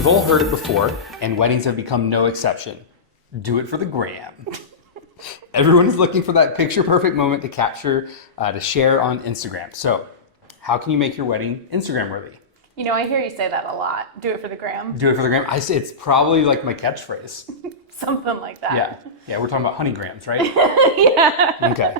We've all heard it before, and weddings have become no exception. Do it for the gram. Everyone is looking for that picture-perfect moment to capture, to share on Instagram. So, how can you make your wedding Instagram-worthy? You know, I hear you say that a lot. Do it for the gram. Do it for the gram. I say it's probably like my catchphrase. Something like that. Yeah, we're talking about honeygrams, right? Yeah. Okay.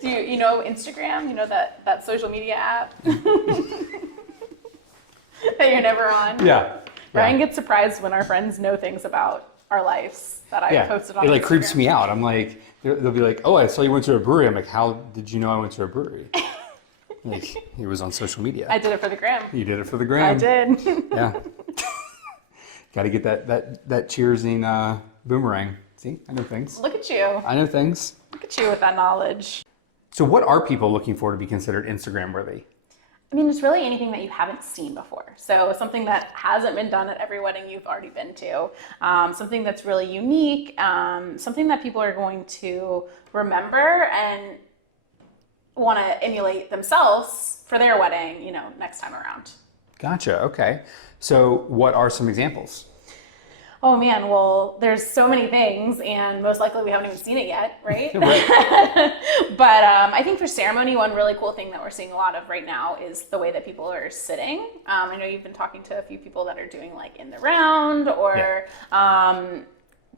Do you know Instagram? You know that social media app that you're never on? Yeah. Brian gets surprised when our friends know things about our lives that I posted on It Instagram. creeps me out. I'm like, they'll be like, oh, I saw you went to a brewery. I'm like, how did you know I went to a brewery? Like, it was on social media. I did it for the gram. You did it for the gram. I did. Yeah. Got to get that cheersing boomerang. See, I know things. Look at you. I know things. Look at you with that knowledge. So what are people looking for to be considered Instagram worthy? I mean, it's really anything that you haven't seen before. So something that hasn't been done at every wedding you've already been to, something that's really unique, something that people are going to remember and want to emulate themselves for their wedding, you know, next time around. Gotcha. Okay. So what are some examples? Oh man, well, there's so many things, and most likely we haven't even seen it yet, right? Right. But I think for ceremony, one really cool thing that we're seeing a lot of right now is the way that people are sitting. I know you've been talking to a few people that are doing like in the round, or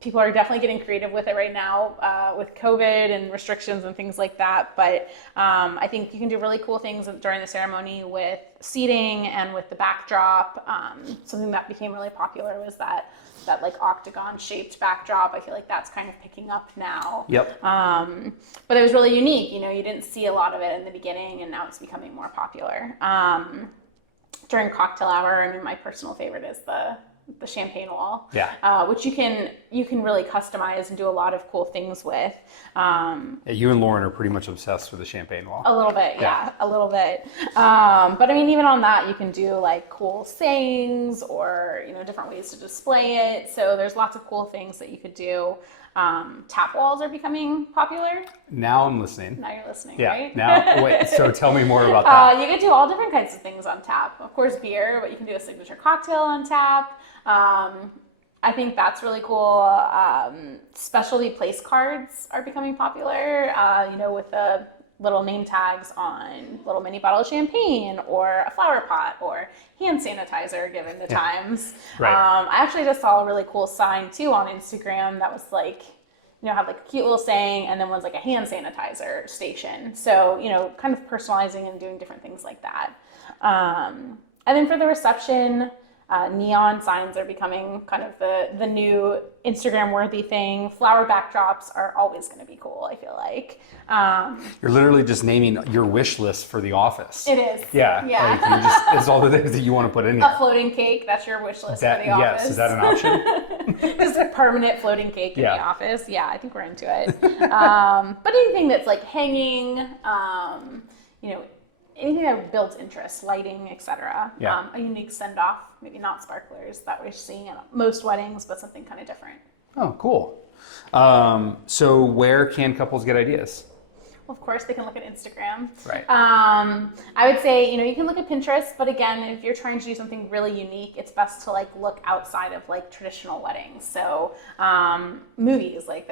people are definitely getting creative with it right now with COVID and restrictions and things like that. But I think you can do really cool things during the ceremony with seating and with the backdrop. Something that became really popular was that like octagon shaped backdrop. I feel like that's kind of picking up now. Yep. But it was really unique. You know, you didn't see a lot of it in the beginning, and now it's becoming more popular. During cocktail hour, I mean, my personal favorite is the champagne wall, which you can really customize and do a lot of cool things with. You and Lauren are pretty much obsessed with the champagne wall. A little bit, a little bit. But I mean, even on that, you can do like cool sayings or, you know, different ways to display it. So there's lots of cool things that you could do. Tap walls are becoming popular. Now I'm listening. Now you're listening, yeah. right? Now, wait, so tell me more about that. You could do all different kinds of things on tap. Of course, beer, but you can do a signature cocktail on tap. I think that's really cool. Specialty place cards are becoming popular, you know, with the little name tags on little mini bottle of champagne or a flower pot or hand sanitizer given the times. Right. I actually just saw a really cool sign too on Instagram that was like, you know, have like a cute little saying and then was like a hand sanitizer station. So, you know, kind of personalizing and doing different things like that. And then for the reception, neon signs are becoming kind of the new Instagram-worthy thing. Flower backdrops are always going to be cool, I feel like. You're literally just naming your wish list for the office. It is. Yeah. Like it's all the things that you want to put in here. A floating cake, that's your wish list for the office. Yes, is that an option? Just a permanent floating cake in the office. Yeah, I think we're into it. But anything that's like hanging, you know, anything that builds interest, lighting, etc. A unique send-off, maybe not sparklers that we're seeing at most weddings, but something kind of different. Oh, cool. So where can couples get ideas? Well, of course, they can look at Instagram. Right. I would say, you know, you can look at Pinterest, but again, if you're trying to do something really unique, it's best to like look outside of like traditional weddings. So movies like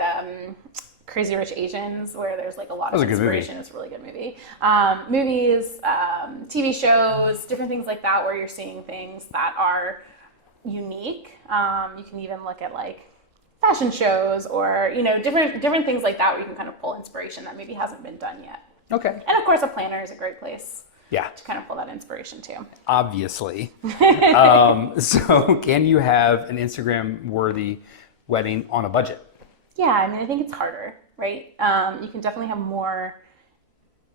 Crazy Rich Asians, where there's like a lot of inspiration. It's a really good movie. Movies, TV shows, different things like that, where you're seeing things that are unique. You can even look at like fashion shows or, you know, different things like that, where you can kind of pull inspiration that maybe hasn't been done yet. Okay. And of course, a planner is a great place. Yeah. To kind of pull that inspiration too. Obviously. So can you have an Instagram-worthy wedding on a budget? Yeah, I mean, I think it's harder, right? You can definitely have more.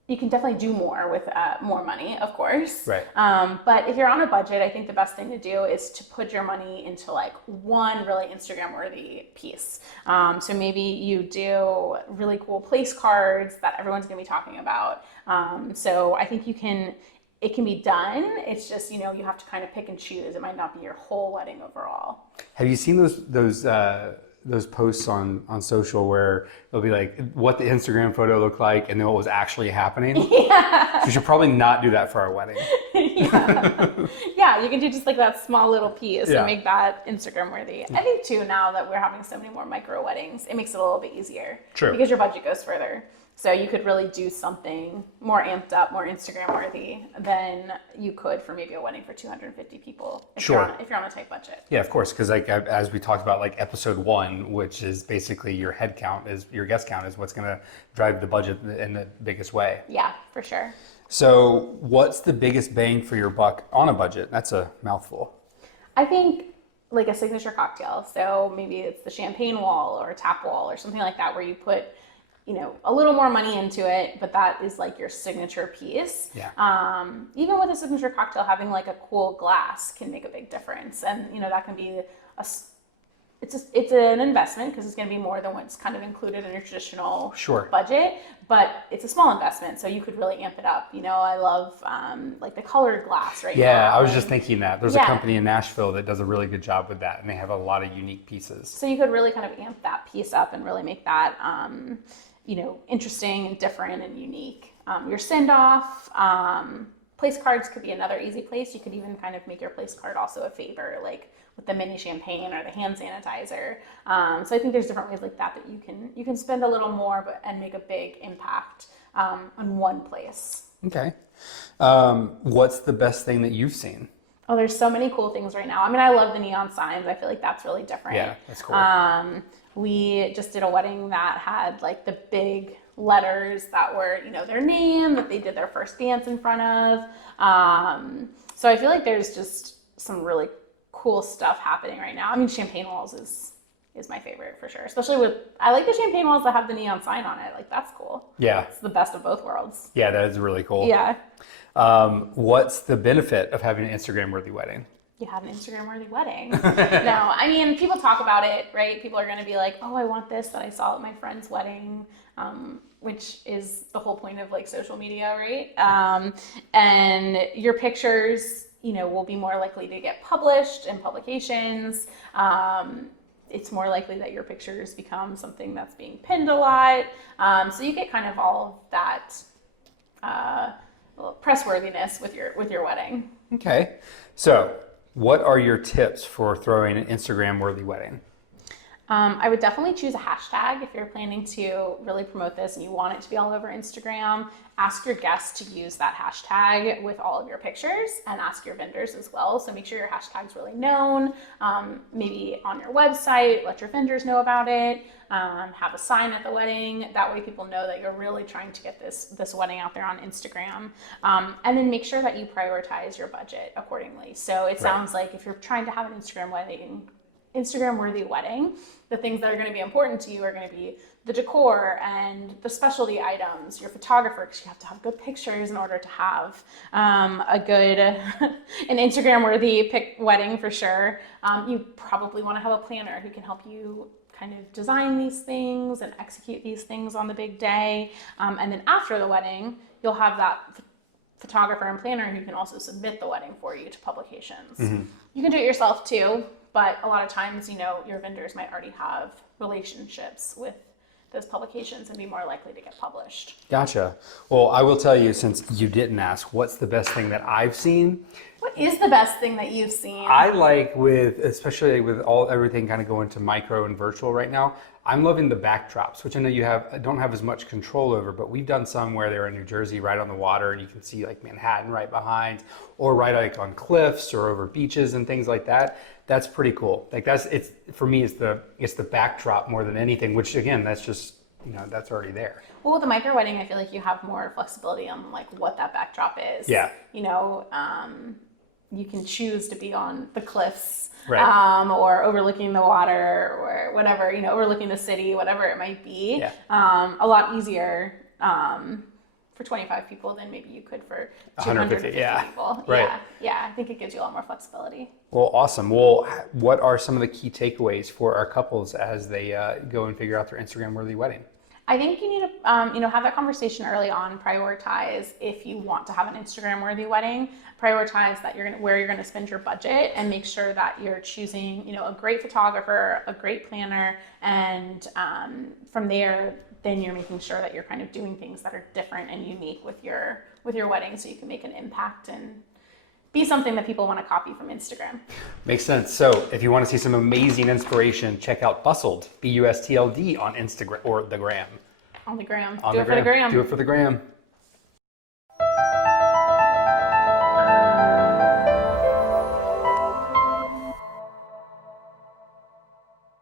You can definitely do more with more money, of course. Right. But if you're on a budget, I think the best thing to do is to put your money into like one really Instagram-worthy piece. So maybe you do really cool place cards that everyone's going to be talking about. So I think it can be done. It's just, you know, you have to kind of pick and choose. It might not be your whole wedding overall. Have you seen those posts on social where it'll be like what the Instagram photo looked like and then what was actually happening? Yeah. We should probably not do that for our wedding. Yeah, you can do just like that small little piece Yeah. and make that Instagram worthy. I think too, now that we're having so many more micro weddings, it makes it a little bit easier. True. Because your budget goes further. So you could really do something more amped up, more Instagram worthy than you could for maybe a wedding for 250 people if Sure. if you're on a tight budget. Yeah, of course, because like as we talked about, like episode 1, which is basically your head count, is your guest count is what's going to drive the budget in the biggest way. Yeah, for sure. So what's the biggest bang for your buck on a budget? That's a mouthful. I think like a signature cocktail. So maybe it's the champagne wall or a tap wall or something like that where you put, a little more money into it, but that is like your signature piece. Yeah. Even with a signature cocktail, having like a cool glass can make a big difference. And, that can be it's an investment because it's going to be more than what's kind of included in your traditional budget, but it's a small investment. So you could really amp it up. I love like the colored glass right now. Yeah, I was just thinking that. There's a company in Nashville that does a really good job with that, and they have a lot of unique pieces. So you could really kind of amp that piece up and really make that, interesting and different and unique. Your send-off, place cards could be another easy place. You could even kind of make your place card also a favor, like with the mini champagne or the hand sanitizer. So I think there's different ways like that you can spend a little more and make a big impact on one place. Okay. What's the best thing that you've seen? Oh, there's so many cool things right now. I mean, I love the neon signs. I feel like that's really different. Yeah, that's cool. We just did a wedding that had like the big letters that were, their name that they did their first dance in front of. So I feel like there's just some really cool stuff happening right now. I mean, champagne walls is my favorite for sure. Especially I like the champagne walls that have the neon sign on it. Like that's cool. Yeah. It's the best of both worlds. Yeah, that is really cool. Yeah. What's the benefit of having an Instagram-worthy wedding? You had an Instagram-worthy wedding. No, I mean, people talk about it, right? People are going to be like, oh, I want this that I saw at my friend's wedding, which is the whole point of like social media, right? And your pictures, will be more likely to get published in publications. It's more likely that your pictures become something that's being pinned a lot. So you get kind of all of that press worthiness with your wedding. Okay. So what are your tips for throwing an Instagram-worthy wedding? I would definitely choose a hashtag if you're planning to really promote this and you want it to be all over Instagram. Ask your guests to use that hashtag with all of your pictures and ask your vendors as well. So make sure your hashtag's really known. Maybe on your website, let your vendors know about it. Have a sign at the wedding. That way people know that you're really trying to get this wedding out there on Instagram. And then make sure that you prioritize your budget accordingly. So it sounds like if you're trying to have an Instagram-worthy wedding, the things that are going to be important to you are going to be the decor and the specialty items, your photographer, because you have to have good pictures in order to have a good, an Instagram-worthy wedding for sure. You probably want to have a planner who can help you kind of design these things and execute these things on the big day. And then after the wedding, you'll have that photographer and planner who can also submit the wedding for you to publications. Mm-hmm. You can do it yourself too, but a lot of times, your vendors might already have relationships with those publications and be more likely to get published. Gotcha. Well, I will tell you, since you didn't ask, what's the best thing that I've seen? What is the best thing that you've seen? I like especially with everything kind of going to micro and virtual right now, I'm loving the backdrops, which I know you don't have as much control over, but we've done some where they're in New Jersey, right on the water, and you can see like Manhattan right behind, or right like on cliffs or over beaches and things like that. That's pretty cool. Like for me, it's the backdrop more than anything, which again, that's just, that's already there. Well, with the micro wedding, I feel like you have more flexibility on like what that backdrop is. Yeah. You can choose to be on the cliffs, right. Or overlooking the water or whatever, overlooking the city, whatever it might be. Yeah. A lot easier for 25 people than maybe you could for 250 people. Right. Yeah, I think it gives you a lot more flexibility. Well, awesome. Well, what are some of the key takeaways for our couples as they go and figure out their Instagram-worthy wedding? I think you need to, have that conversation early on. Prioritize if you want to have an Instagram-worthy wedding. Prioritize that where you're going to spend your budget, and make sure that you're choosing, a great photographer, a great planner, and from there, then you're making sure that you're kind of doing things that are different and unique with your wedding, so you can make an impact be something that people want to copy from Instagram. Makes sense. So if you want to see some amazing inspiration, check out bustld, BUSTLD on Instagram or the gram. On the gram. On Do the it for the gram. Do it for the gram.